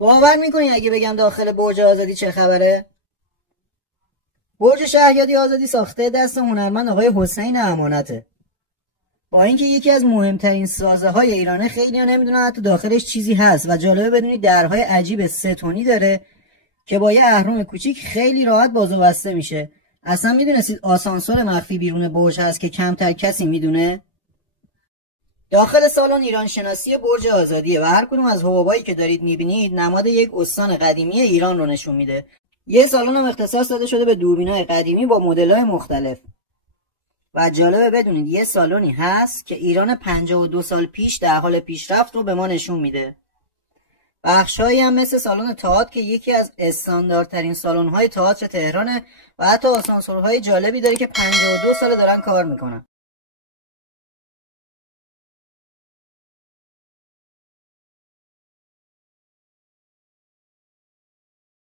باور میکنی اگه بگم داخل برج آزادی چه خبره؟ برج شهریاری آزادی ساخته دست هنرمند آقای حسین امانته. با اینکه یکی از مهمترین سازه های ایرانه، خیلی ها نمیدونن حتی داخلش چیزی هست و جالبه بدونید درهای عجیب 3 تونی داره که با یه اهرم کوچیک خیلی راحت باز و بسته میشه. اصلا میدونستید آسانسور مخفی بیرون برج هست که کمتر کسی میدونه؟ داخل سالن ایران شناسی برج آزادیه و هر کدوم از حبابایی که دارید میبینید نماد یک استان قدیمی ایران رو نشون میده. یه سالن هم اختصاص داده شده به دوربینای قدیمی با مدل‌های مختلف. و جالبه بدونید یه سالنی هست که ایران 52 سال پیش در حال پیشرفت رو به ما نشون میده. بخشایی هم مثل سالن تئاتر که یکی از استانداردترین سالن‌های تئاتر تهرانه و حتی آسانسورهای جالبی داره که 52 سال دارن کار میکنن.